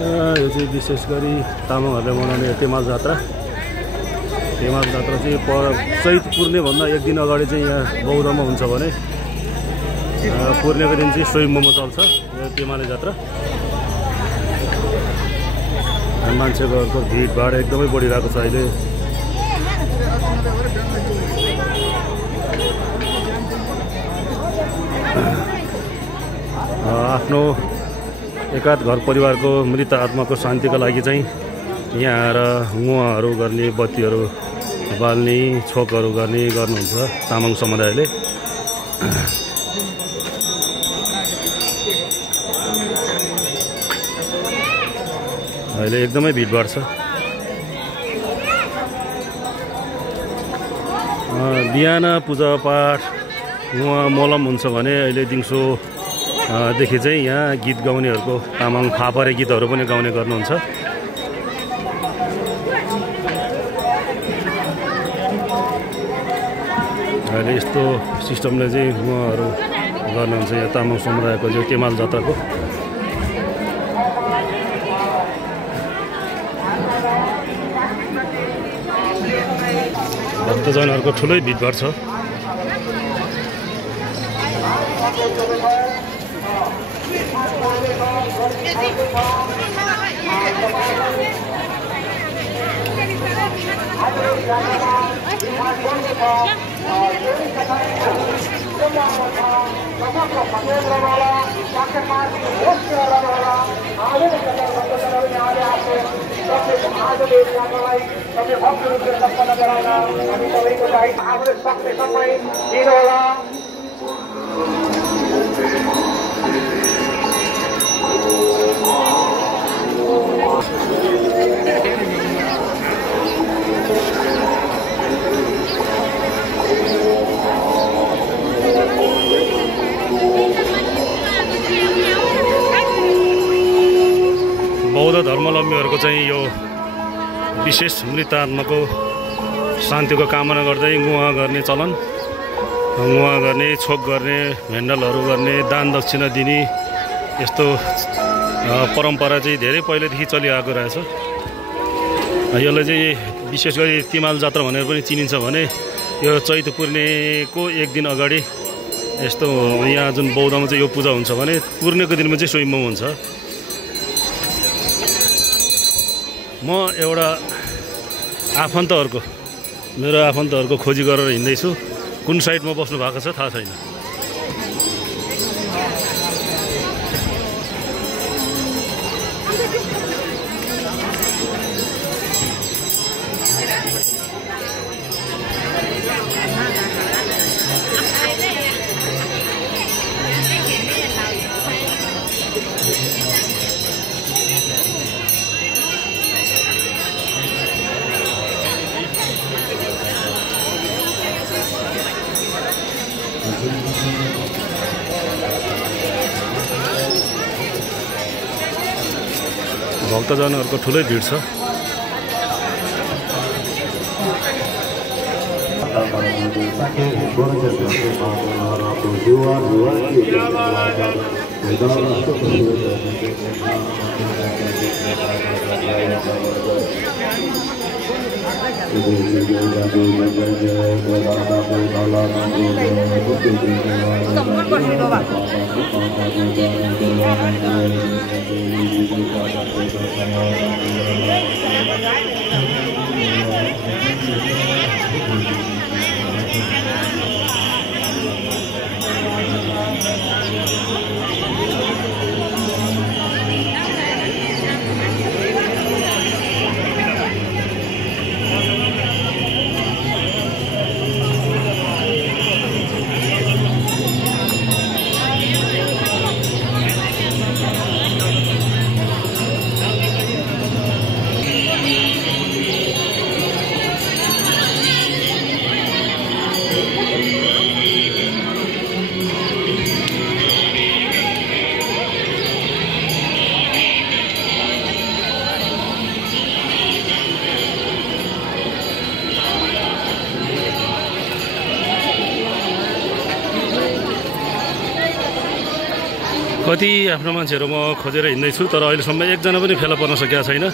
यो चाहिँ विशेष गरी तामाङहरूले मनाउने तेमाल जात्रा चाहिँ चैत पूर्णेभन्दा एक दिन अगाडि चाहिँ यहाँ बौद्धमा हुन्छ भने पूर्णेको दिन चाहिँ सोही मोमो चल्छ यो तेमाले जात्रा। मान्छेको भिडभाड एकदमै बढिरहेको छ अहिले। आफ्नो एकाध घर परिवारको मृत आत्माको शान्तिको लागि चाहिँ यहाँ आएर मुवाहरू गर्ने, बत्तीहरू बाल्ने, छोकहरू गर्नुहुन्छ तामाङ समुदायले। अहिले एकदमै भिडभाड छ। बिहान पूजापाठ मुवा मोलम हुन्छ भने अहिले दिउँसो देखि चाहिँ यहाँ गीत गाउनेहरूको तामाङ फापरे गीतहरू पनि गाउने गर्नुहुन्छ। अहिले यस्तो सिस्टमले चाहिँ उहाँहरू गर्नुहुन्छ यहाँ तामाङ समुदायको जो तेमाल जात्राको। भक्तजनहरूको ठुलै भिडभाड छ। बौद्ध धर्मावलम्बीहरूको चाहिँ यो विशेष मृत आत्माको शान्तिको कामना गर्दै गुवा गर्ने चलन, गुवा गर्ने, छोक गर्ने, भेन्डलहरू गर्ने, दान दक्षिणा दिने यस्तो परम्परा चाहिँ धेरै पहिलेदेखि चलिआएको रहेछ। यसलाई चाहिँ विशेष गरी तिमाल जात्रा भनेर पनि चिनिन्छ भने यो चैत पूर्णेको एक दिन अगाडि यस्तो यहाँ जुन बौद्धमा चाहिँ यो पूजा हुन्छ भने पूर्णेको दिनमा चाहिँ स्वयम्भू हुन्छ। म एउटा मेरो आफन्तहरूको खोजी गरेर हिँड्दैछु। कुन साइडमा बस्नु भएको छ थाहा छैन। भक्तजनहरूको ठुलै भिड छ। कति आफ्नो मान्छेहरू म खोजेर हिँड्दैछु तर अहिलेसम्म एकजना पनि फेला पर्न सकेको छैन।